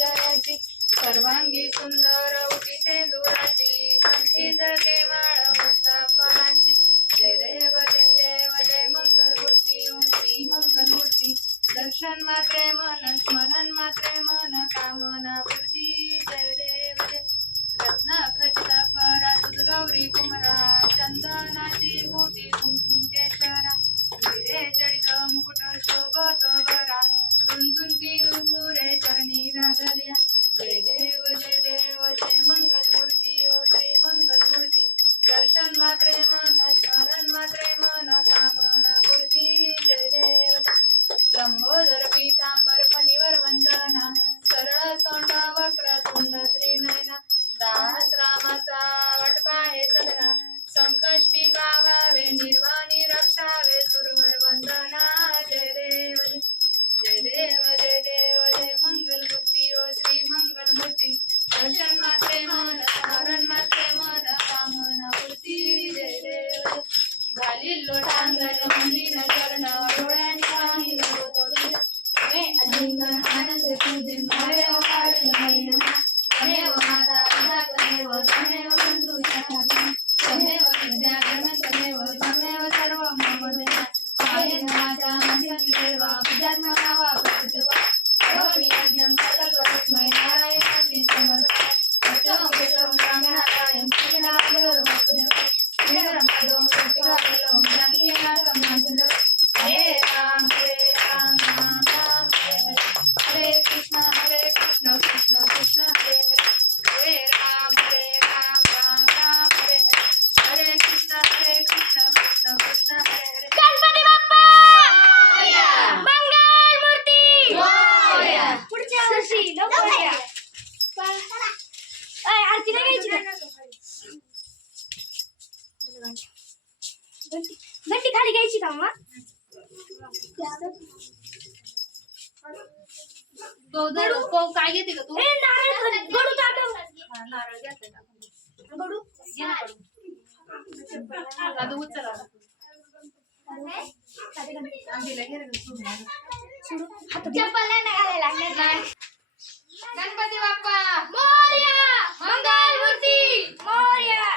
जयाची सर्वांगी सुंदर उठीते दुराची कंठी झळके माळ मोठा फळांची जय देव जय मंगलमूर्ती ओम श्री मंगलमूर्ती दर्शन मात्रे मन स्मरण मात्रे मन कामना पूर्ती जय देव जय रत्न खचित फरा तुझ गौरी कुमरा चंदनाची मोठी कुंकुम केशरा हिरे जडित मुकुट शोभत बरा रुंजुंती नुपुरे चरणी घागल्या जय देव जय मंगलमूर्ती ओ श्री मंगलमूर्ती दर्शन मात्रे मन स्मरण मात्रे मन कामना पूर्ती जय देव लंबोदर पीतांबर फणीवर वंदना सरळ सोंड वक्र तुंड त्रिनयना दास रामाचा वटपाहे सदना संकष्टी पावावे निर्वाणी रक्षावे सुरवर वंदना जय देव जय मंगलमूर्ती ओ श्री मंगलमूर्ती दर्शन मात्रे मन स्मरण मात्रे मन कामना पूर्ती जय देव घालील लोटांगण मंदिर चरण डोळ्यांनी पाहिल अलिंगन आनंद तुझे तमेव माता पिता तमेव तमेव बंधू तमेव विद्या गण तमेव तमेव सर्व मम कायेन वाचा मनसेन सर्वा बुद्ध्यात्मना प्रकृतिवा योनि यज्ञं सर्वतस्मै नारायणाय समर्पयामि अष्टम केशवं ब्रह्मणारायं श्रीनाथं श्रीधरं पदं सत्यवाक्यं ज्ञानीनाथं माचन्द्रं हरे राम राम राम हरे कृष्ण कृष्ण कृष्ण हरे हरे राम राम राम हरे हरे कृष्ण कृष्ण कृष्ण हरे हरे गणपती बाप्पा मोरया मंगल मूर्ती मोरया पुढच्या वर्षी लवकर या आरती नाही घ्यायची घंटी खाली घ्यायची का मग तो काय घेते का तू नारळ गडू ताटव नारळ घेते का गडू आता उचला आंबीला घे रे सुरू चप्पल नाही घालायला लागणार नाही गणपती बाप्पा मोरया मंगल मूर्ती मोरया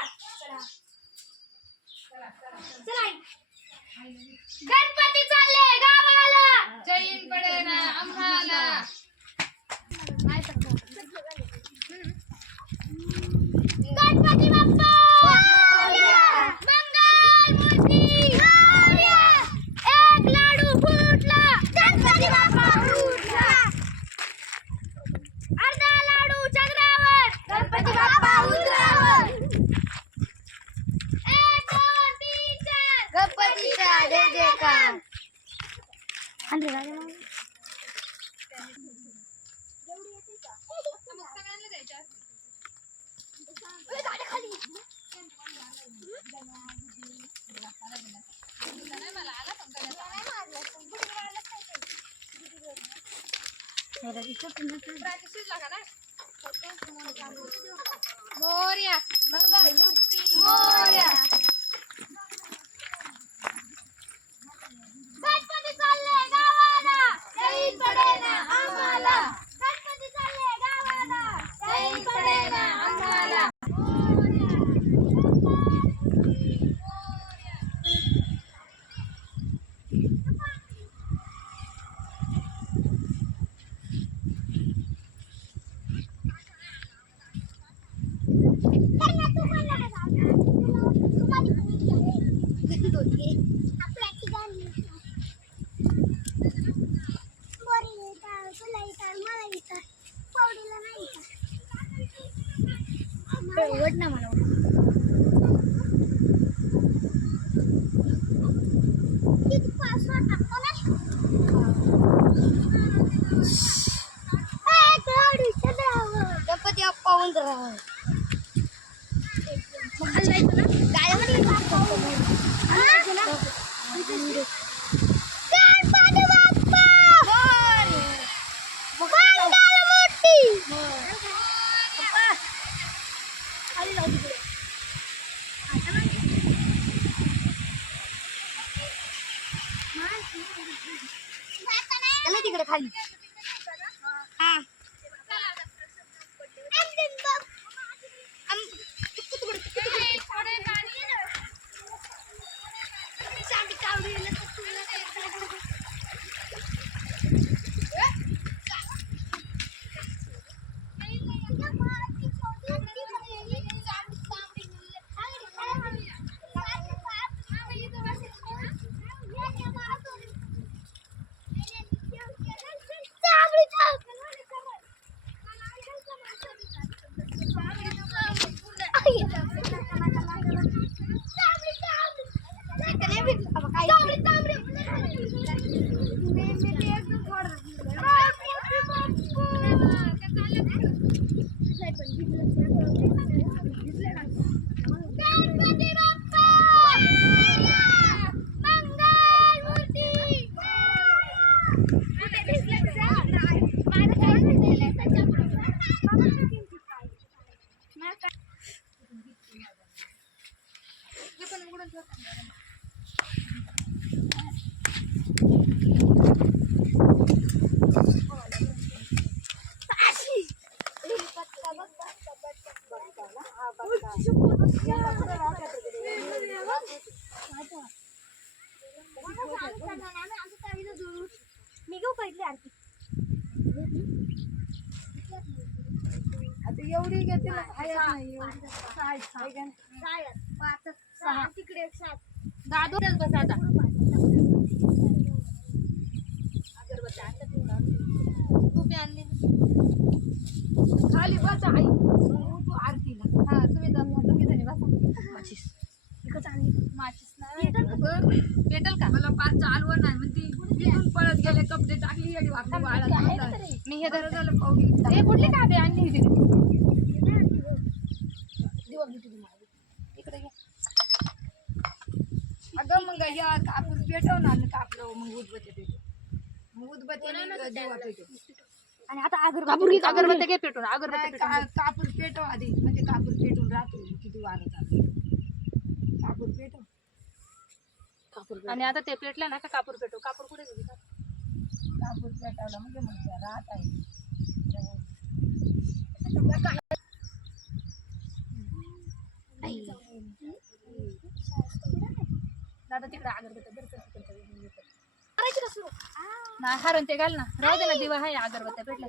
चला गणपती चालले गावाला जैन पडे ना आम्हाला गणपती बाप्पा मोरया मंगल मूर्ती मोरया एक लाडू फुटला गणपती बाप्पा फुटला अर्धा लाडू चंद्रावर गणपती बाप्पा उतरावर 1 2 3 4 गणपतीचा जय जयकार मोरया मंगल मूर्ती मोरया गणपती चालले गावाला जैन पडेना आम्हाला गणपती चालले गावाला जैन पडेना आम्हाला वड ना मला गणपती बाप्पा उंदरावर गाड्यामध्ये तिकडे खाली एवढी घेते ना खायच नाही एवढी. आहे का नाही? सहा तिकडे 7 दादूच बस आता टोपी आणली खाली बस आई तू आरतीला हा तुम्ही दोघी जणी बसा माचीस इकडे आणली माचीस नाही भेटल का मला 5 चालवण नाही म्हणती इथून पळत गेले कपडे टाकली आणि वापस वाळा मी हे धर झालं पावडी हे कुठली काढे आणली होती इकडे घे अगं मग या कापूर पेटव ना कापलं मग उदबत्ती पेटव मग उदबत्ती दिवा पेटव आणि आता अगरबत्ती घे पेटून अगरबत्ती कापूर पेटव आधी म्हणजे कापूर पेटून राहतो किती वारत कापूर पेटव आणि आता ते पेटलं ना का कापूर पेटव कापूर कुठे गेली कापूर पेटवला म्हणजे मग राहत आहे दादा तिकडे अगरबत्ती नाही हारून ते घाल ना राहू दे ना दिवा आहे अगरबत्त्या पेटल्या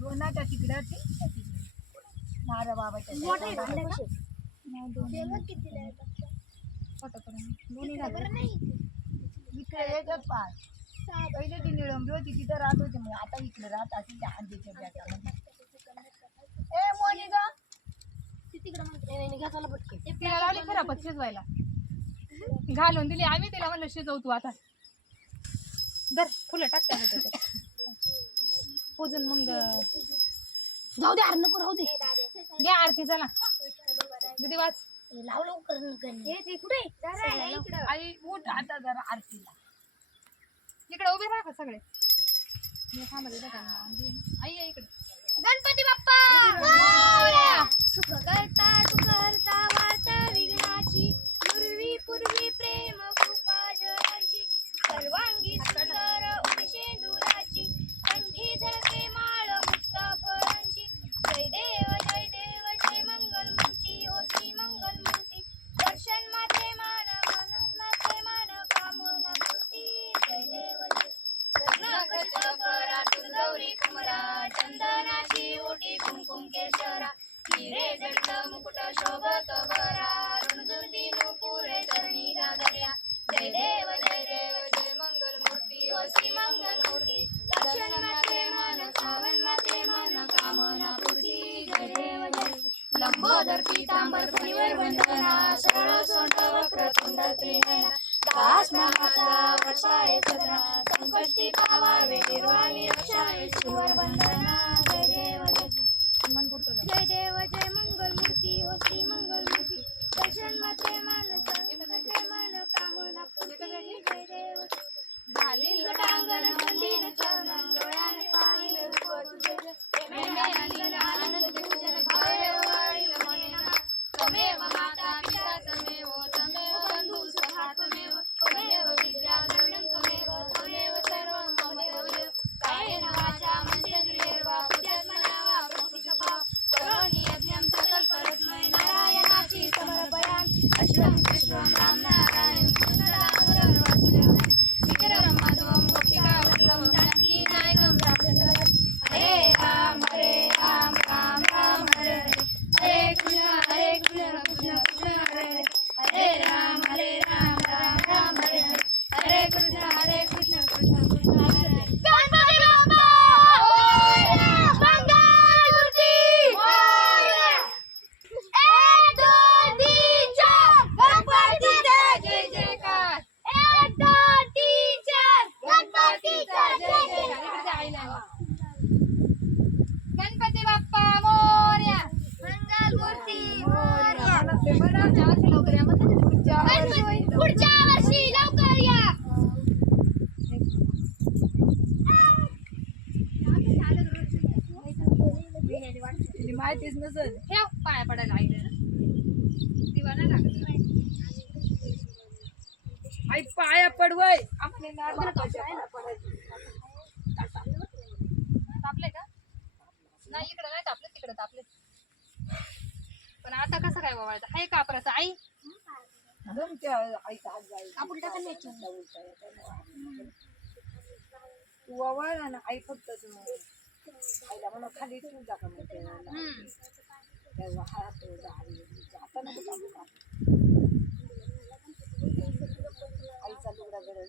दोनाच्या तिकडं नारा बाबाच्या इकडे एकच पाच पहिले ती निळंबी होती तिथं राहत होती मग आता इकडे राहत असेल त्या आंधीच्या बॅटामध्ये ए मोनिका तिला लावली खराब शिजवायला घालून दिली आम्ही तिला म्हणलं शिजव तू आता दर फुलं टाकता पूजून मग जाऊ दे नको राहू दे घ्या आरती चला दीदी वाच लाव लवकर कुठे आई उठ आता जरा आरतीला इकडे उभे राहा का सगळे मी थांबले आई आहे इकडे गणपती बाप्पा सुख करता वार्ता विघ्नाची पूर्वी प्रेम कृपा जनाची सर्वांगी सुंदर उदिशेंदुराची कंठी झळके माळ मुक्ता फळांची जय देव जय मंगल मूर्ती हो श्री मंगल मूर्ती दर्शन माते मान कामना मूर्ती जय देव गौरी कुमरा चंदनाची ओटी कुंकुम केशरा हिरे जट मुकुट शोभत बरा रुणजुंदी नुपुरे चरणी दादर्या जय देव जय मंगल मूर्ती ओ श्री मंगल मूर्ती दर्शन माते मन कामना पूर्ती जय देव जय लंबोदर पीतांबर परिवर वंदना शरण सोंड वक्र तुंड त्रिनयना दास माता वर्षाय सदना संकष्टी पावावे निर्वाणी रक्षाय शिवर वंदना जय देव जय मंगल मूर्ती हो श्री मंगल मूर्ती दर्शन माते मन कामना पूर्ती जय देव घालील टांगण मंदिर चरण डोळ्याने पाहिलं रूप तुझे प्रेमे आनंद पूजन भय वाढील मनेना तमेव माता पिता तमेव बंधू सखा तमेव विद्या द्रविणं तमेव सर्वं मम देव कायेन वाचा मनसेंद्रियर्वा बुद्ध्यात्मना वा प्रकृतिस्वभाव करोमि यज्ञं सकलपरस्मै नारायणाची समर्पयामि अष्टं राम नारायण कृष्णदामोदर वासुदेव श्रीधरं माधवं गोपिकावल्लभं जानकी नायकं रामचन्द्रं हरे राम राम राम हरे हरे कृष्ण कृष्ण कृष्ण हरे हरे राम राम राम हरे हरे कृष्ण कृष्ण कृष्ण हरे गणपती बाप्पा मंगल मूर्ती एक दोन तीन चार गणपतीचा जय जयकार एक दोन तीन चार गणपतीचा जय जयकार गणपती बाप्पा मोरया मंगल मूर्ती मोरया पुढच्या वर्षी लवकर या माहितीच नसेल ठेव पाया पडायला आई दिवा नाही लागत आई पाया पडवय आपले तापले का नाही इकडे नाही तापले तिकडे तापले पण आता कसं काय वावळायचं आहे कापराचं आई आपण टाकून तू वावळला ना आई फक्त आईला म्हणा खाली ठेवून टाका म्हणते तेव्हा हात आता नको टाकू का आईचा लुगडा गडे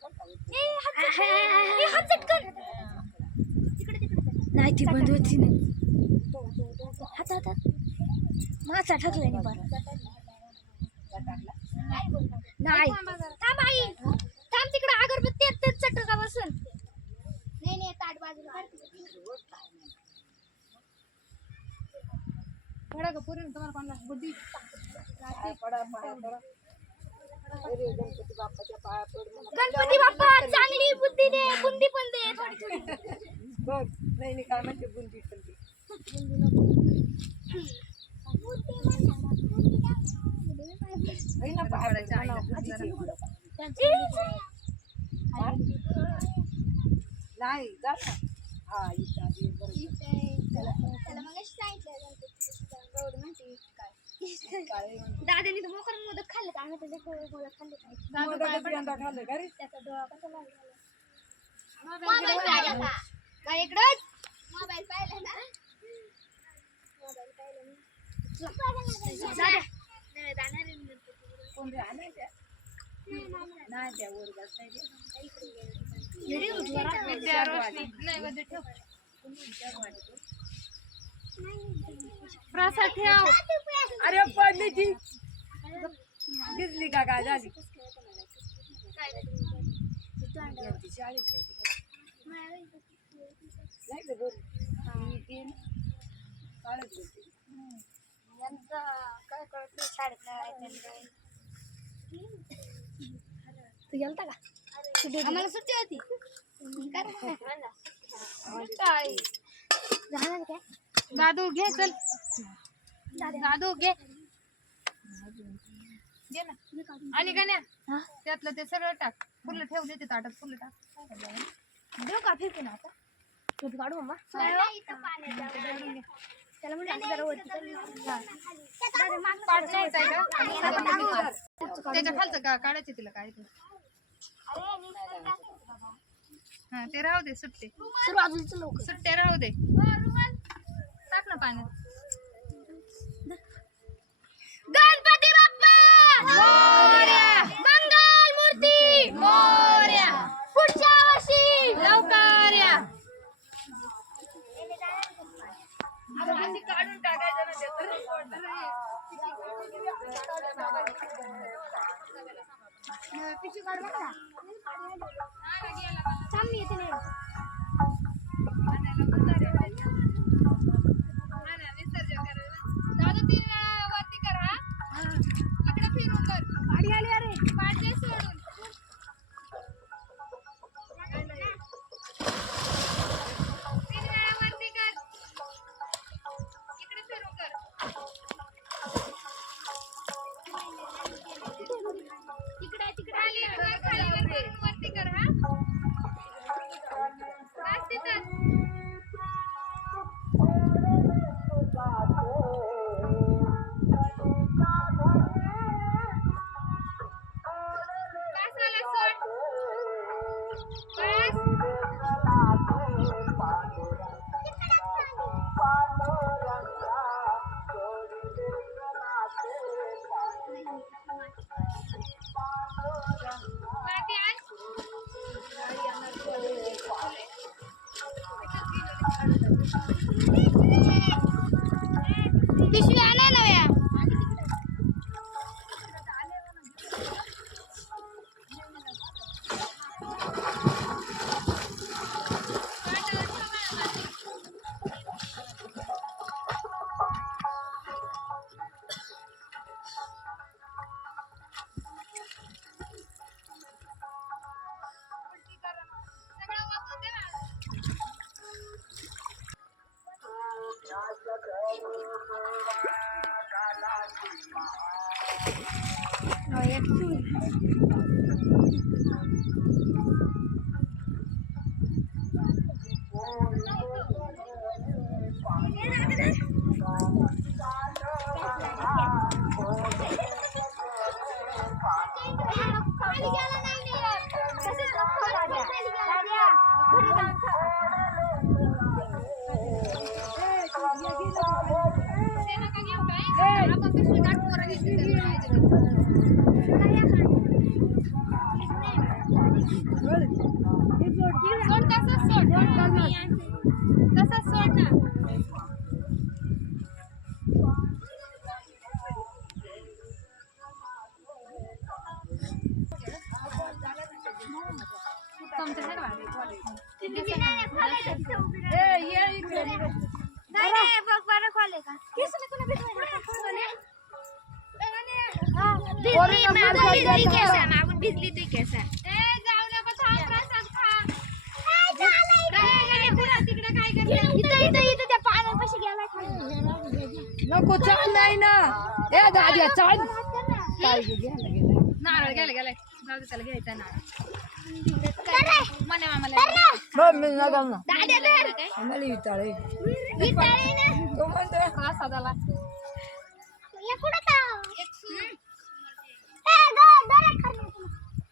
नाही ती बंद होती ना हातात मासा ठरलाय नाही बरं नाही थांब आई थांब तिकडे अगरबत्ती तेच चटका का बसून नाही ताट बाजूला पडा का पुरी तुम्हाला कोणाला बुद्धी पडा गणपती बाप्पाच्या पाया पड गणपती बाप्पा चांगली बुद्धी दे बुंदी पण दे थोडी थोडी बघ नाही काय म्हणते बुंदी पण ती ना पाया नाही जा ना हा इथं दादानी तर मोकर मोदक खाल्ले का आम्ही त्याचे मोदक खाल्ले खाल्लं का रे त्याचा डोळा कसा लागला मोबाईल पाहिला का काय इकडं मोबाईल पाहिला ना मोबाईल पाहिला ना कोण रे आणाय त्या नाही त्या वर बसाय विद्या रोशनी नाही मध्ये ठेव प्रसाद ठेव अरे पडली ती दिसली का काय झाली शाळेत नाही ग बोल शाळेत यांचा काय कळत नाही शाळेत तू गेलता का आम्हाला सुट्टी होती काय जाणार काय दादू घे चल दादू घे घे ना आणि गाण्या त्यातलं ते सगळं टाक फुलं ठेव देते ताटात फुलं टाक देऊ का फेकून आता तू काढू मम्मा त्याला म्हणजे जरा वरती पाठ न्यायचं आहे का त्याच्या खालचं का काढायचं तिला काय ते हा ते राहू दे सुट्टे सुट्टे राहू दे टाक ना पाण्यात गणपती बाप्पा मोरया मंगल मूर्ती मोरया पुढच्या वर्षी लवकर या काढून टाकायचं पिशवी काढ बघा थांब मी येते नाही दादा 3 वेळा वरती कर हा इकडे फिरून कर गाडी आली अरे पाडले सोडून 3 वेळा वरती कर इकडे फिरून कर तिकडे तिकडे खाली वरती कर हा बस तिथं पिशवी आणा नव्या दिसते त्याला माहिती सोड तसंच सोड तसंच सोड ना भिजली तू केस नको चाल नाही ना ए दाद्या चाल नारळ गेला गेलाय जाऊ दे त्याला घ्यायचा नारळ मने मामाला मी नका ना आम्हाला विचारे तो म्हणतो हा साधाला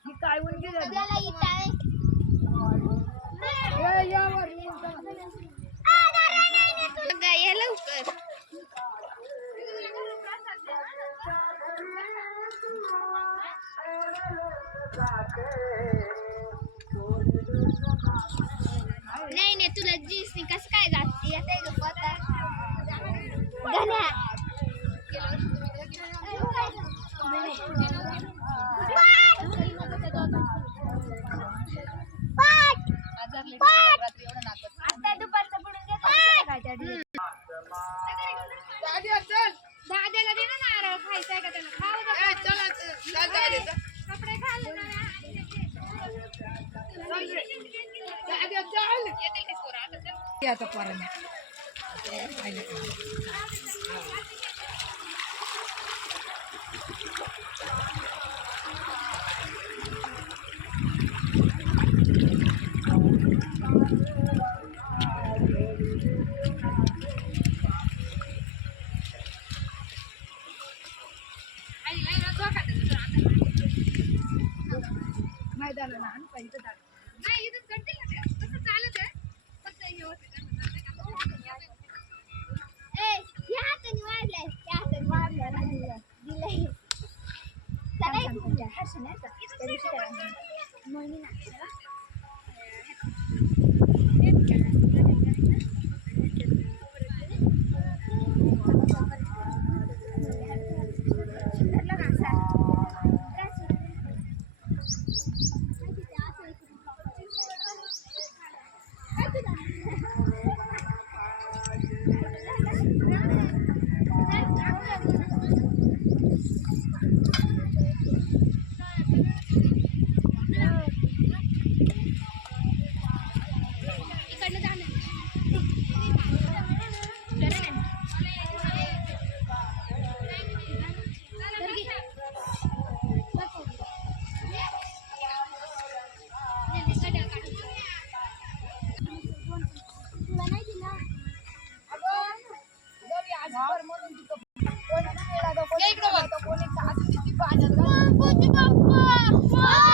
ही काय होऊन गेलं लवकर नाही नाही तुला जीन्स कसं काय जाते येते ग पता गण्या आता दुपारचं पडून दाद्याला दे ना नारळ खायचा आहे का त्याला खाऊ कपडे घाल आता पोरांना मैदानाला आण पाहिजे नाही इथं करतील ना ते. तसं चालत आहे फक्त हे होते पप्पा